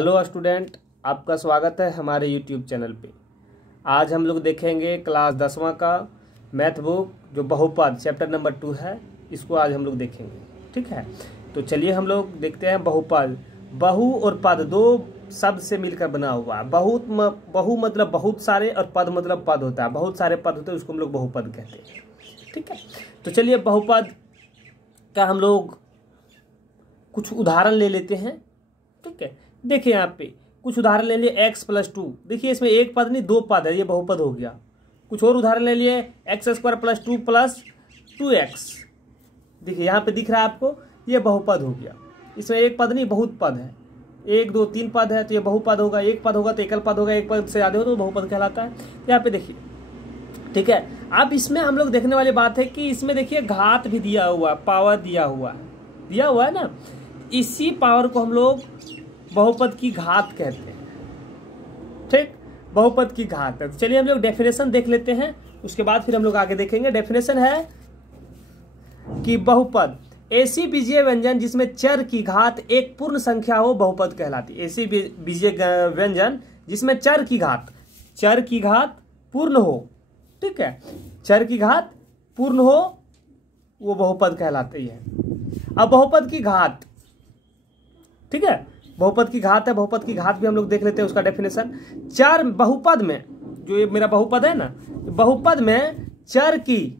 Hello student, आपका स्वागत है हमारे यूट्यूब चैनल पे। आज हम लोग देखेंगे क्लास 10वां का मैथ बुक जो बहुपद चैप्टर नंबर 2 है। इसको आज हम लोग देखेंगे, ठीक है। तो चलिए हम लोग देखते हैं बहुपद। बहु और पद दो शब्द से मिलकर बना हुआ है। बहु मतलब बहुत सारे और पद मतलब पद होता है। बहुत सारे पद होते हैं, उसको हम लोग बहुपद कहते हैं, ठीक है। तो चलिए बहुपद का हम लोग कुछ उदाहरण ले लेते हैं, ठीक है। देखिए यहाँ पे कुछ उदाहरण ले लिए x+2। देखिए इसमें एक पद नहीं दो पद है, ये बहुपद हो गया। कुछ और उदाहरण ले लिए x² + 2 + 2x। देखिए यहाँ पे दिख रहा है आपको, ये बहुपद हो गया। इसमें एक पद नहीं बहुत पद है, 1 2 3 पद है तो ये बहुपद होगा। एक पद होगा तो एकल पद होगा, एक पद से ज़्यादा हो तो बहुपद कहलाता है। यहाँ पे देखिए, ठीक है। अब इसमें हम लोग देखने वाली बात है कि इसमें देखिए घात भी दिया हुआ है, पावर दिया हुआ है ना। इसी पावर को हम लोग बहुपद की घात कहते हैं, ठीक। बहुपद की घात है। तो चलिए हम लोग डेफिनेशन देख लेते हैं, उसके बाद फिर हम लोग आगे देखेंगे। डेफिनेशन है कि बहुपद ऐसी बीजीय व्यंजन जिसमें चर की घात एक पूर्ण संख्या हो बहुपद कहलाती है। ऐसी बीजीय व्यंजन जिसमें चर की घात पूर्ण हो, ठीक है। चर की घात पूर्ण हो वो बहुपद कहलाती है। अब बहुपद की घात, ठीक है, बहुपद की घात है। बहुपद की घात भी हम लोग देख लेते हैं, उसका डेफिनेशन। चार बहुपद में, जो ये मेरा बहुपद है ना, बहुपद में चर की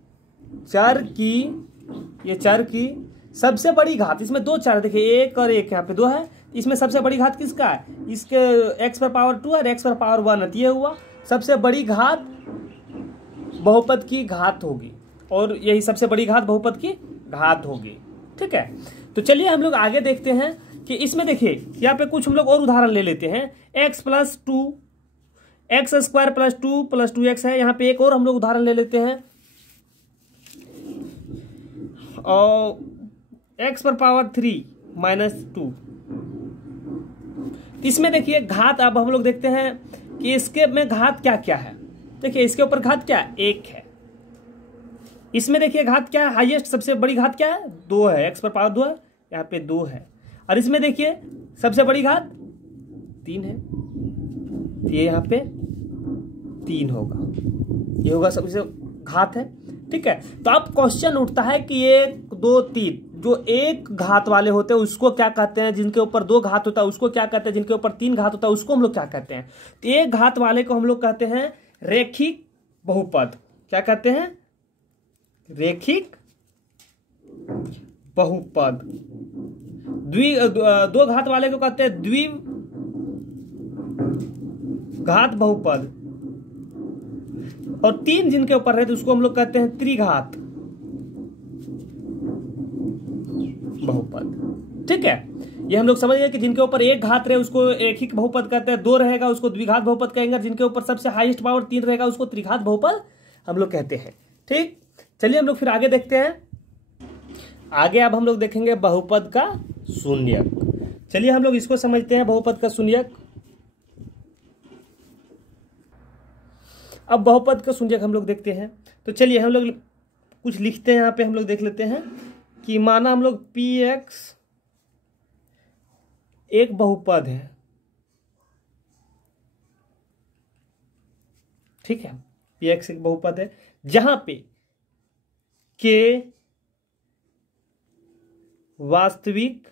सबसे बड़ी घात, इसमें दो चर, देखिए एक और एक, यहाँ पे दो है। इसमें सबसे बड़ी घात किसका है? इसके x⁻2 और x⁻1 ये हुआ सबसे बड़ी घात बहुपद की घात होगी, और यही सबसे बड़ी घात बहुपद की घात होगी, ठीक है। तो चलिए हम लोग आगे देखते हैं कि इसमें देखिए यहाँ पे कुछ हम लोग और उदाहरण ले लेते हैं। x+2 x² + 2 + 2x है। यहाँ पे एक और हम लोग उदाहरण ले लेते हैं, और x⁻3 - 2। इसमें देखिए घात, अब हम लोग देखते हैं कि इसके में घात क्या क्या है। देखिए इसके ऊपर घात क्या है? 1 है। इसमें देखिए घात क्या है? हाईएस्ट सबसे बड़ी घात क्या है? 2 है। x⁻2 है, यहाँ पे 2 है। और इसमें देखिए सबसे बड़ी घात 3 है, ये यहाँ पे 3 होगा, ये होगा सबसे घात है, ठीक है। तो अब क्वेश्चन उठता है कि 1 2 3 जो एक घात वाले होते हैं उसको क्या कहते हैं? जिनके ऊपर 2 घात होता है उसको क्या कहते हैं? जिनके ऊपर 3 घात होता है उसको हम लोग क्या कहते हैं? तो एक घात वाले को हम लोग कहते हैं रेखिक बहुपद। क्या कहते हैं? रेखिक बहुपद। दो घात वाले को कहते हैं द्विघात बहुपद, और 3 जिनके ऊपर रहते उसको हम लोग कहते हैं त्रिघात बहुपद, ठीक है। ये हम लोग समझ गए कि जिनके ऊपर एक घात रहे उसको रेखिक बहुपद कहते हैं, 2 रहेगा उसको द्विघात बहुपद कहेंगे, जिनके ऊपर सबसे हाईएस्ट पावर 3 रहेगा उसको त्रिघात बहुपद हम लोग कहते हैं, ठीक। चलिए हम लोग फिर आगे देखते हैं। आगे अब हम लोग देखेंगे बहुपद का शून्यक। चलिए हम लोग इसको समझते हैं, बहुपद का शून्यक। अब बहुपद का शून्यक हम लोग देखते हैं। तो चलिए हम लोग कुछ लिखते हैं, यहाँ पे हम लोग देख लेते हैं कि माना हम लोग px एक बहुपद है, ठीक है। px एक बहुपद है जहां पे k वास्तविक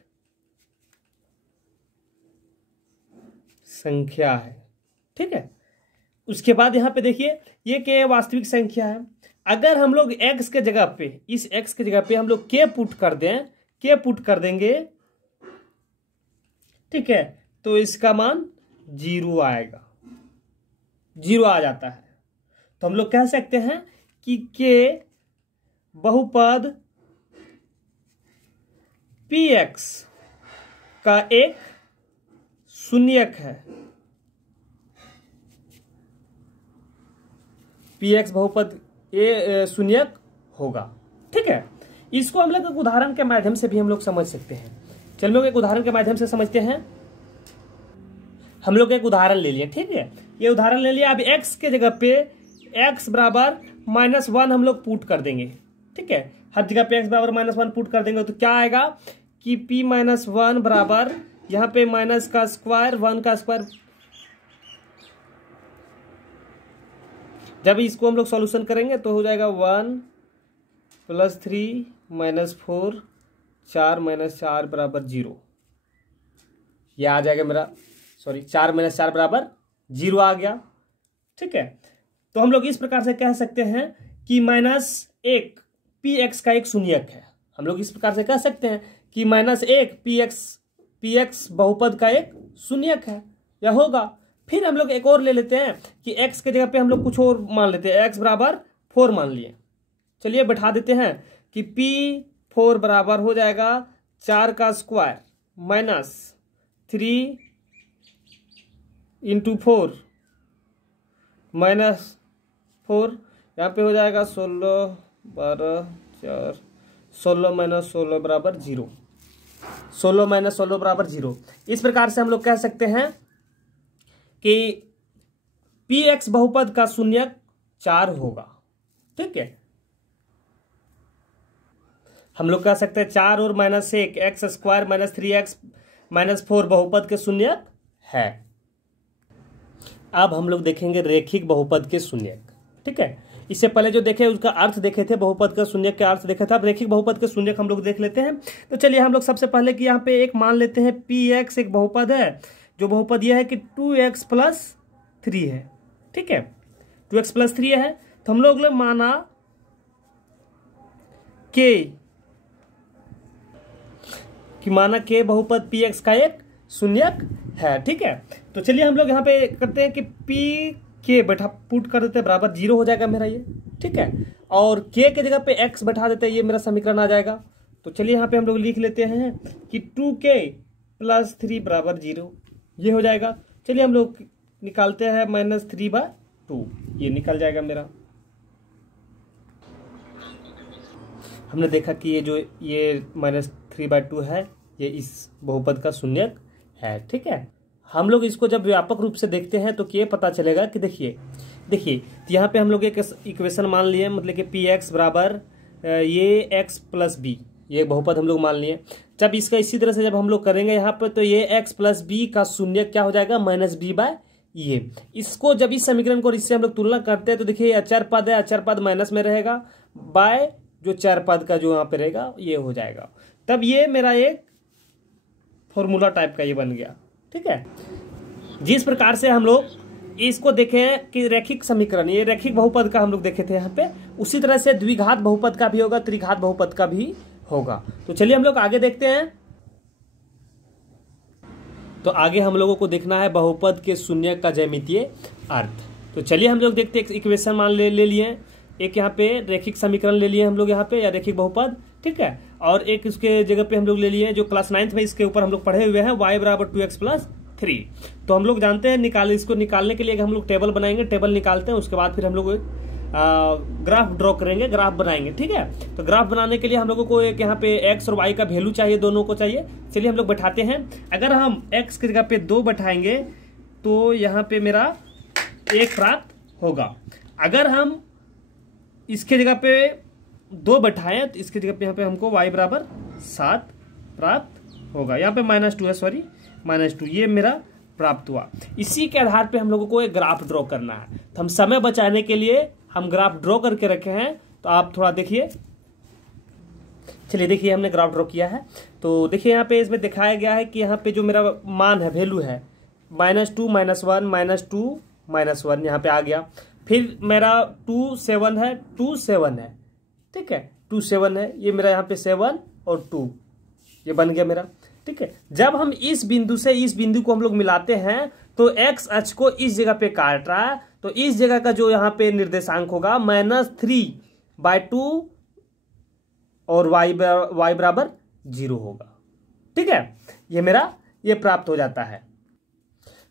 संख्या है, ठीक है। उसके बाद यहां पे देखिए ये k वास्तविक संख्या है। अगर हम लोग x के जगह पे, इस x के जगह पे हम लोग k पुट कर देंगे, ठीक है, तो इसका मान 0 आएगा, 0 आ जाता है। तो हम लोग कह सकते हैं कि k बहुपद px का एक शून्यक है। px बहुपद ये शून्यक होगा, ठीक है। इसको हम लोग एक उदाहरण के माध्यम से भी हम लोग समझ सकते हैं। चलिए लोग एक उदाहरण के माध्यम से समझते हैं। हम लोग एक उदाहरण ले लिए, ठीक है। ये उदाहरण ले लिया। अब x के जगह पे x = -1 हम लोग पुट कर देंगे, ठीक है। हर जगह पे x = -1 पुट कर देंगे तो क्या आएगा कि p - 1 = यहाँ पे माइनस का स्क्वायर 1 का स्क्वायर, जब इसको हम लोग सॉल्यूशन करेंगे तो हो जाएगा 1 + 3 - 4 4 - 4 बराबर 0। यह आ जाएगा मेरा, सॉरी 4 - 4 बराबर 0 आ गया। ठीक है, तो हम लोग इस प्रकार से कह सकते हैं कि -1 px का एक शून्यक है। हम लोग इस प्रकार से कह सकते हैं कि -1 px बहुपद का एक शून्यक है या होगा। फिर हम लोग एक और ले लेते हैं कि x के जगह पे हम लोग कुछ और मान लेते हैं, x बराबर 4 मान लिए। चलिए बैठा देते हैं कि p4 बराबर हो जाएगा 4 का स्क्वायर -3 × 4 -4, यहाँ पे हो जाएगा 16 12 4 16 - 16 बराबर 0। 16 - 16 बराबर 0। इस प्रकार से हम लोग कह सकते हैं कि px बहुपद का शून्यक 4 होगा। ठीक है, हम लोग कह सकते हैं 4 और -1 x² - 3x - 4 बहुपद के शून्यक है। अब हम लोग देखेंगे रेखिक बहुपद के शून्यक। ठीक है, इससे पहले जो देखे उसका अर्थ देखे थे, बहुपद का शून्यक के अर्थ देखे थे। अब रेखिक बहुपद के शून्यक हम लोग देख लेते हैं। तो चलिए हम लोग सबसे पहले कि यहाँ पे एक मान लेते हैं px एक बहुपद है, जो बहुपद यह है कि 2x + 3 है। ठीक है, 2x + 3 है, तो हम लोग माना k बहुपद px का एक शून्यक है। ठीक है, तो चलिए हम लोग यहाँ पे करते हैं कि k बैठा पुट कर देते हैं, बराबर 0 हो जाएगा मेरा ये। ठीक है, और k के जगह पे x बैठा देते हैं, ये मेरा समीकरण आ जाएगा। तो चलिए यहाँ पे हम लोग लिख लेते हैं कि 2k + 3 बराबर 0, ये हो जाएगा। चलिए हम लोग निकालते हैं -3/2, ये निकल जाएगा मेरा। हमने देखा कि ये जो ये -3/2 है, ये इस बहुपद का शून्यक है। ठीक है, हम लोग इसको जब व्यापक रूप से देखते हैं तो ये पता चलेगा कि देखिए तो यहाँ पे हम लोग एक इक्वेशन मान लिए, मतलब कि px बराबर ये x + b, ये बहुपद हम लोग मान लिए। जब इसका इसी तरह से जब हम लोग करेंगे यहाँ पर, तो ये x + b का शून्यक क्या हो जाएगा, -b/ये। इसको जब इस समीकरण को इससे हम लोग तुलना करते हैं तो देखिए अचर पद है, अचर पद माइनस में रहेगा, बाय जो चर पद का जो यहाँ पे रहेगा ये हो जाएगा। तब ये मेरा एक फॉर्मूला टाइप का ये बन गया। ठीक है, जिस प्रकार से हम लोग इसको देखें कि रैखिक समीकरण, ये रैखिक बहुपद का हम लोग देखे थे यहाँ पे, उसी तरह से द्विघात बहुपद का भी होगा, त्रिघात बहुपद का भी होगा। तो चलिए हम लोग आगे देखते हैं। तो आगे हम लोगों को देखना है बहुपद के शून्यक का ज्यामितीय अर्थ। तो चलिए हम लोग देखते हैं, इक्वेशन मान ले लिए, एक यहाँ पे रैखिक समीकरण ले लिए हम लोग यहाँ पे, या रैखिक बहुपद। ठीक है, और एक इसके जगह पे हम लोग ले लिए जो क्लास 9th में इसके ऊपर हम लोग पढ़े हुए हैं, y बराबर 2x + 3। तो हम लोग जानते हैं इसको निकालने के लिए हम लोग टेबल बनाएंगे, टेबल निकालते हैं, उसके बाद फिर हम लोग ग्राफ ड्रॉ करेंगे, ग्राफ बनाएंगे। ठीक है, तो ग्राफ बनाने के लिए हम लोगों को एक यहाँ पे x और y का वैल्यू चाहिए, दोनों को चाहिए। चलिए हम लोग बैठाते हैं। अगर हम x की जगह पे 2 बैठाएंगे तो यहाँ पे मेरा 1 प्राप्त होगा। अगर हम इसके जगह पे 2 बैठाएं तो इसके जगह पे यहाँ पे हमको y बराबर 7 प्राप्त होगा। यहाँ पे -2 है, सॉरी -2, ये मेरा प्राप्त हुआ। इसी के आधार पे हम लोगों को एक ग्राफ ड्रॉ करना है। तो हम समय बचाने के लिए हम ग्राफ ड्रॉ करके रखे हैं, तो आप थोड़ा देखिए। चलिए देखिए, हमने ग्राफ ड्रॉ किया है। तो देखिए यहाँ पे इसमें दिखाया गया है कि यहाँ पे जो मेरा मान है, वैल्यू है -2 -1 -2 -1, यहाँ पे आ गया। फिर मेरा 2 7 है, 2 7 है। ठीक है, 2 7 है, ये मेरा यहाँ पे 7 और 2 ये बन गया मेरा। ठीक है, जब हम इस बिंदु से इस बिंदु को हम लोग मिलाते हैं तो x अक्ष को इस जगह पे काट रहा है, तो इस जगह का जो यहाँ पे निर्देशांक होगा -3/2 और y बराबर 0 होगा। ठीक है, ये मेरा ये प्राप्त हो जाता है।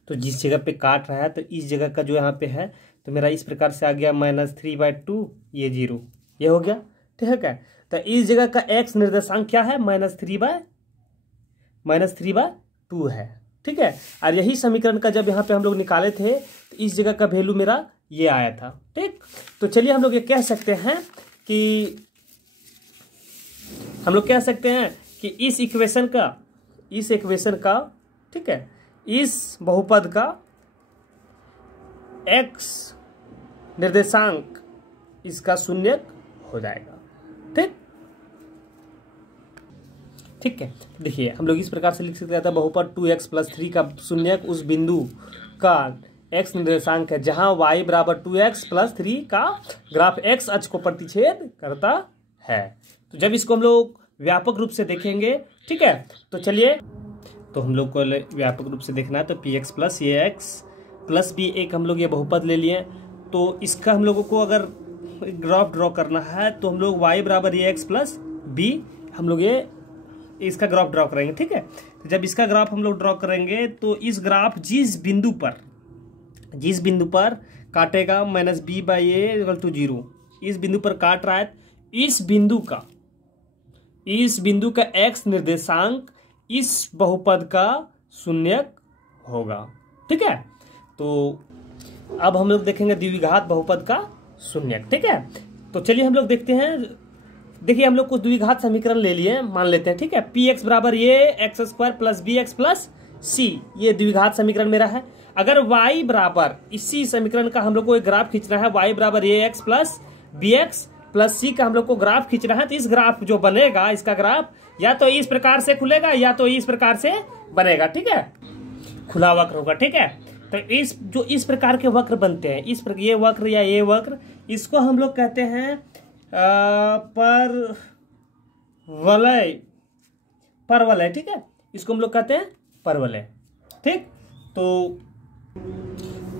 तो जिस जगह पे काट रहा है तो इस जगह का जो यहाँ पे है, तो मेरा इस प्रकार से आ गया -3/2, ये 0, ये हो गया। ठीक है, तो इस जगह का x निर्देशांक क्या है, -3/2 है। ठीक है, और यही समीकरण का जब यहाँ पे हम लोग निकाले थे तो इस जगह का वैल्यू मेरा ये आया था। ठीक, तो चलिए हम लोग ये कह सकते हैं कि इस इक्वेशन का ठीक है, इस बहुपद का x निर्देशांक इसका शून्यक हो जाएगा। ठीक है, देखिए हम लोग इस प्रकार से लिख सकते हैं, बहुपद 2x + 3 का शून्यक उस बिंदु का x निर्देशांक है जहां y बराबर 2x + 3 का ग्राफ x अक्ष को प्रतिच्छेद करता है। तो जब इसको हम लोग व्यापक रूप से देखेंगे, ठीक है, तो चलिए, तो हम लोग को व्यापक रूप से देखना है, तो px + ax + b एक हम लोग ये बहुपद ले लिए। तो इसका हम लोगों को अगर ग्राफ ड्रॉ करना है तो हम लोग y बराबर ax + b हम लोग ये इसका ग्राफ ड्रॉ करेंगे। ठीक है, तो जब इसका ग्राफ हम लोग ड्रॉ करेंगे तो इस ग्राफ जिस बिंदु पर काटेगा -b/a = 0, इस बिंदु पर काट रहा है, इस बिंदु का x निर्देशांक इस बहुपद का शून्यक होगा। ठीक है, तो अब हम लोग देखेंगे द्विघात बहुपद का शून्यक। ठीक है, तो चलिए हम लोग देखते हैं। देखिए हम लोग कुछ द्विघात समीकरण ले लिए, मान लेते हैं। ठीक है, px बराबर ax² + bx + c, ये द्विघात समीकरण मेरा है। अगर y बराबर, इसी समीकरण का हम लोग को एक ग्राफ खींचना है, y बराबर ax + bx + c का हम लोग को ग्राफ खींचना है, तो इस ग्राफ जो बनेगा, इसका ग्राफ या तो इस प्रकार से खुलेगा या तो इस प्रकार से बनेगा। ठीक है, खुला वक्र होगा। ठीक है, तो इस प्रकार के वक्र बनते हैं, ये वक्र या ये वक्र, इसको हम लोग कहते हैं परवलय। ठीक है, इसको हम लोग कहते हैं परवलय। ठीक,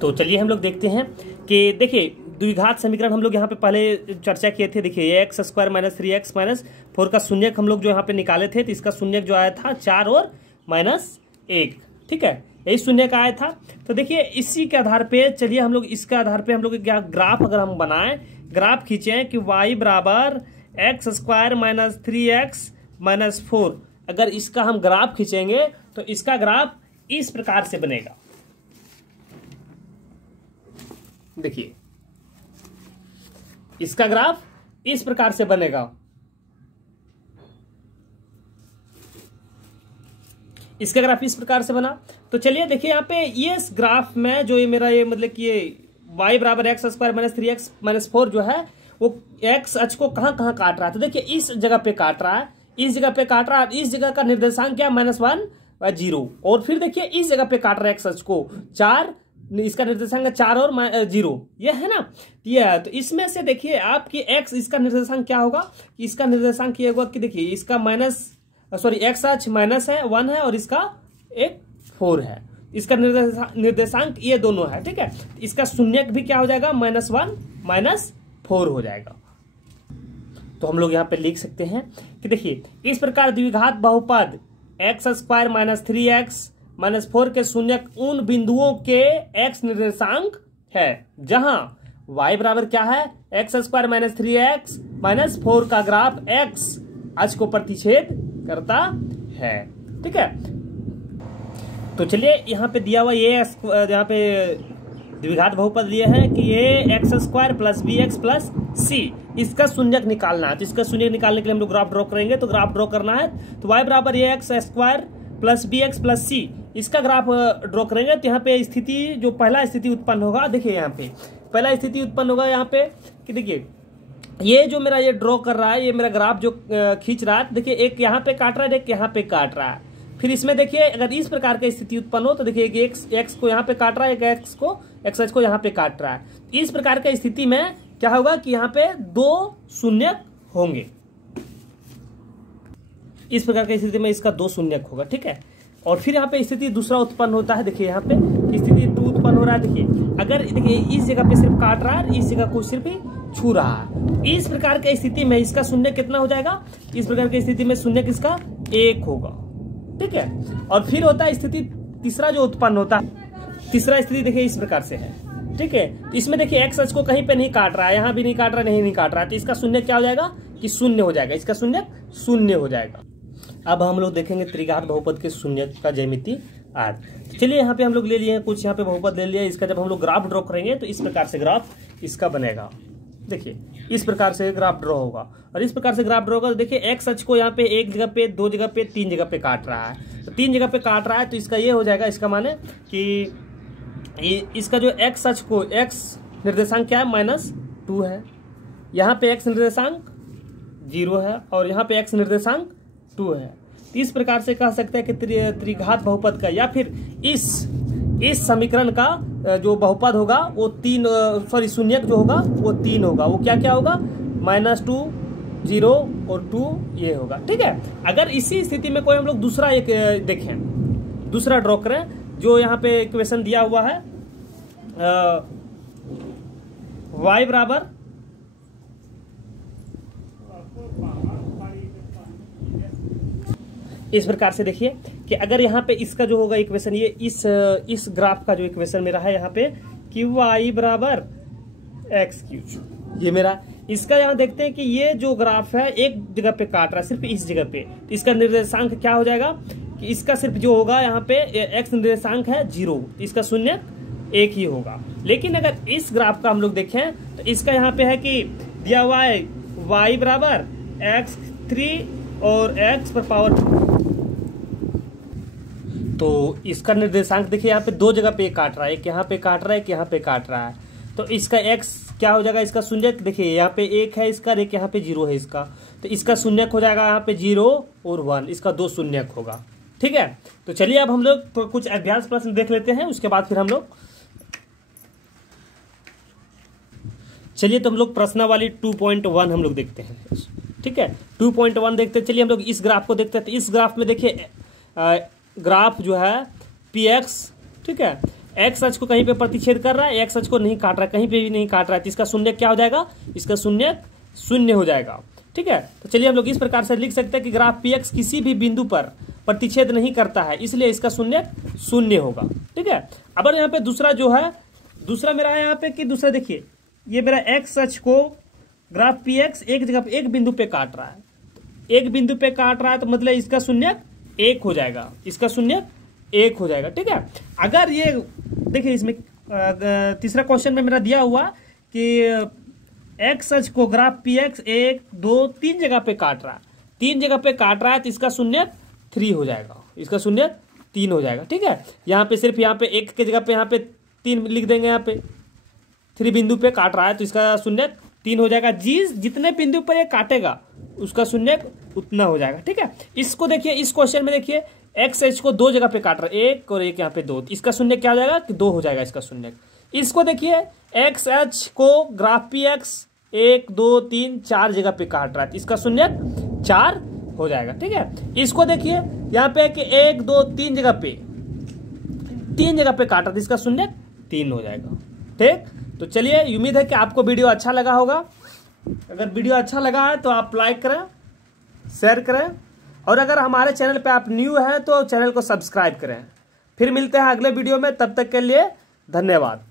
तो चलिए हम लोग देखते हैं कि देखिए द्विघात समीकरण हम लोग यहाँ पे पहले चर्चा किए थे। देखिए x² - 3x - 4 का शून्यक हम लोग जो यहाँ पे निकाले थे, तो इसका शून्यक जो आया था 4 और -1। ठीक है, यही शून्यक आया था। तो देखिए इसी के आधार पे, चलिए हम लोग इसके आधार पे हम लोग क्या ग्राफ अगर हम बनाएं, ग्राफ खींचे कि y बराबर x² - 3x - 4, अगर इसका हम ग्राफ खींचेंगे तो इसका ग्राफ इस प्रकार से बनेगा। देखिए इसका ग्राफ इस प्रकार से बनेगा। इसका ग्राफ इस प्रकार से बना। तो चलिए देखिए यहाँ पे ये ग्राफ में जो ये मेरा ये मतलब कि ये y बराबर x² - 3x - 4 जो है वो x अक्ष को कहाँ काट रहा है। तो देखिए इस जगह पे काट रहा है, इस जगह पे काट रहा है, इस जगह का निर्देशांक क्या, -1 0। और फिर देखिए इस जगह पे काट रहा है x अक्ष को 4, इसका निर्देशांक 4 और 0, ये है ना, ये है। तो इसमें से देखिए आपकी x, इसका निर्देशांक क्या होगा, इसका निर्देशांक ये होगा कि देखिए इसका x अक्ष -1 है और इसका एक 4 है, इसका निर्देशांक ये दोनों है। ठीक है, इसका शून्यक भी क्या हो जाएगा, -1 -4 हो जाएगा। तो हम लोग यहाँ पे लिख सकते हैं कि देखिए इस प्रकार द्विघात बहुपद x² - 3x - 4 के शून्यक उन बिंदुओं के x निर्देशांक है जहां y बराबर क्या है, x² - 3x - 4 का ग्राफ x अक्ष को प्रतिच्छेद करता है। ठीक है, तो चलिए यहाँ पे दिया हुआ ये यहाँ पे द्विघात बहुपद लिए हैं कि ये x² + bx + c, इसका शून्यक निकालना है। तो इसका शून्यक निकालने के लिए हम लोग ग्राफ ड्रॉ करेंगे। तो ग्राफ ड्रॉ करना है तो y बराबर ax² + bx + c, इसका ग्राफ ड्रॉ करेंगे। तो यहाँ पे स्थिति जो पहला स्थिति उत्पन्न होगा, देखिए यहाँ पे पहला स्थिति उत्पन्न होगा यहाँ पे कि देखिए ये जो मेरा ये ड्रॉ कर रहा है, ये मेरा ग्राफ जो खींच रहा है, देखिए एक यहाँ पे काट रहा है, एक यहाँ पे काट रहा है। फिर इसमें देखिए अगर इस प्रकार की स्थिति उत्पन्न हो तो देखिए एक x को यहाँ पे काट रहा है, एक x को यहाँ पे काट रहा है। इस प्रकार की स्थिति में क्या होगा कि यहाँ पे 2 शून्यक होंगे। इस प्रकार की स्थिति में इसका 2 शून्यक होगा। ठीक है, और फिर यहाँ पे स्थिति दूसरा उत्पन्न होता है। देखिए यहाँ पे स्थिति 2 उत्पन्न हो रहा है। देखिए अगर देखिए इस जगह पे सिर्फ काट रहा है, इस जगह को सिर्फ छू रहा है, इस प्रकार की स्थिति में इसका शून्य कितना हो जाएगा, इस प्रकार की स्थिति में शून्य किसका 1 होगा। ठीक है, और फिर होता है स्थिति तीसरा जो उत्पन्न होता है, तीसरा स्थिति देखिए इस प्रकार से है। ठीक है, इसमें देखिए x अक्ष को कहीं पे नहीं काट रहा है, यहाँ भी नहीं काट रहा है, नहीं काट रहा है, तो इसका शून्य क्या हो जाएगा कि 0 हो जाएगा, इसका शून्य 0 हो जाएगा। अब हम लोग देखेंगे त्रिघात बहुपद के शून्य का ज्यामिति आज। चलिए यहाँ पे हम लोग ले लिए कुछ यहाँ पे बहुपद ले लिया, इसका जब हम लोग ग्राफ ड्रॉ करेंगे तो इस प्रकार से ग्राफ इसका बनेगा। देखिए इस प्रकार से ग्राफ ड्रॉ होगा, और इस प्रकार से ग्राफ ड्रॉ होगा तो देखिए एक्स अक्ष को यहाँ पे एक जगह पे, दो जगह पे, तीन जगह पे काट रहा है। तो तीन जगह पे काट रहा है तो इसका ये हो जाएगा, इसका माने कि इसका जो एक्स अक्ष को, एक्स निर्देशांक क्या है -2 है, यहाँ पे एक्स निर्देशांक 0 है और यहाँ पे एक्स निर्देशांक 2 है। तो इस प्रकार से कह सकते हैं कि त्रिघात बहुपद का, या फिर इस समीकरण का जो बहुपद होगा वो शून्यक जो होगा वो 3 होगा। वो क्या क्या होगा, -2, 0 और 2 ये होगा। ठीक है, अगर इसी स्थिति में कोई हम लोग दूसरा एक देखें, दूसरा ड्रॉ करें, जो यहाँ पे इक्वेशन दिया हुआ है y बराबर इस प्रकार से देखिए कि अगर यहाँ पे इसका जो होगा इक्वेशन, ये इस ग्राफ का जो इक्वेशन मेरा है यहाँ पे कि y बराबर x3, ये मेरा, इसका यहाँ देखते हैं कि ये जो ग्राफ है एक जगह पे काट रहा है, सिर्फ इस जगह पे, तो इसका निर्देशांक क्या हो जाएगा कि इसका सिर्फ जो होगा यहाँ पे x निर्देशांक है 0, इसका शून्य 1 ही होगा। लेकिन अगर इस ग्राफ का हम लोग देखें तो इसका यहाँ पे है कि दिया हुआ है y बराबर x3 और x पर पावर, तो इसका निर्देशांक देखिए यहाँ पे दो जगह पे काट रहा है, एक यहाँ पे काट रहा है, एक यहाँ पे काट रहा है। तो इसका x क्या हो जाएगा, इसका शून्यक देखिए यहाँ पे 1 है इसका, एक यहाँ पे 0 है इसका, तो इसका शून्यक हो जाएगा यहाँ पे 0 और 1, इसका 2 शून्यक होगा। ठीक है, तो चलिए अब हम लोग तो कुछ अभ्यास प्रश्न देख लेते हैं, उसके बाद फिर हम लोग चलिए तो हम लोग प्रश्नावली 2.1 हम लोग देखते हैं। ठीक है, 2.1 देखते हैं। चलिए हम लोग इस ग्राफ को देखते हैं। तो इस ग्राफ में देखिए ग्राफ जो है px, ठीक है, एक्स अक्ष को कहीं पे प्रतिच्छेद कर रहा है, एक्स अक्ष को नहीं काट रहा है, कहीं पे भी नहीं काट रहा है, तो इसका शून्य क्या हो जाएगा, इसका शून्य 0 हो जाएगा। ठीक है, तो चलिए हम लोग इस प्रकार से लिख सकते हैं कि ग्राफ px किसी भी बिंदु पर प्रतिच्छेद नहीं करता है, इसलिए इसका शून्य 0 होगा। ठीक है, अब यहाँ पे दूसरा जो है, दूसरा मेरा है यहाँ पे कि दूसरा देखिए ये मेरा एक्स अक्ष को ग्राफ px एक जगह पे, एक बिंदु पे काट रहा है, एक बिंदु पे काट रहा है, तो मतलब इसका शून्य 1 हो जाएगा, इसका शून्य 1 हो जाएगा। ठीक है, अगर ये देखिए इसमें तीसरा क्वेश्चन में मेरा दिया हुआ कि एक्स अक्ष को ग्राफ px 1, 2, 3 जगह पे काट रहा है, 3 जगह पे काट रहा है, तो इसका शून्य 3 हो जाएगा, इसका शून्य 3 हो जाएगा। ठीक है, यहाँ पे सिर्फ यहाँ पे 1 के जगह पे यहाँ पे 3 लिख देंगे, यहाँ पे 3 बिंदु पे काट रहा है, तो इसका शून्य 3 हो जाएगा। जितने बिंदु पर ये काटेगा उसका शून्य उतना हो जाएगा। ठीक है, इसको देखिए, इस क्वेश्चन में देखिए एक्स एच को 2 जगह पे काट रहा है, 1 और 1 यहाँ पे 2, इसका शून्य क्या हो जाएगा कि 2 हो जाएगा इसका शून्य। इसको देखिए एक्स एच को ग्राफ px 1, 2, 3, 4 जगह पे काट रहा है, इसका शून्य 4 हो जाएगा। ठीक है, इसको देखिए यहाँ पे कि 1, 2, 3 जगह पे, 3 जगह पे काट रहा है, इसका शून्य 3 हो जाएगा। ठीक, तो चलिए उम्मीद है कि आपको वीडियो अच्छा लगा होगा। अगर वीडियो अच्छा लगा है तो आप लाइक करें, शेयर करें, और अगर हमारे चैनल पे आप न्यू हैं तो चैनल को सब्सक्राइब करें। फिर मिलते हैं अगले वीडियो में, तब तक के लिए धन्यवाद।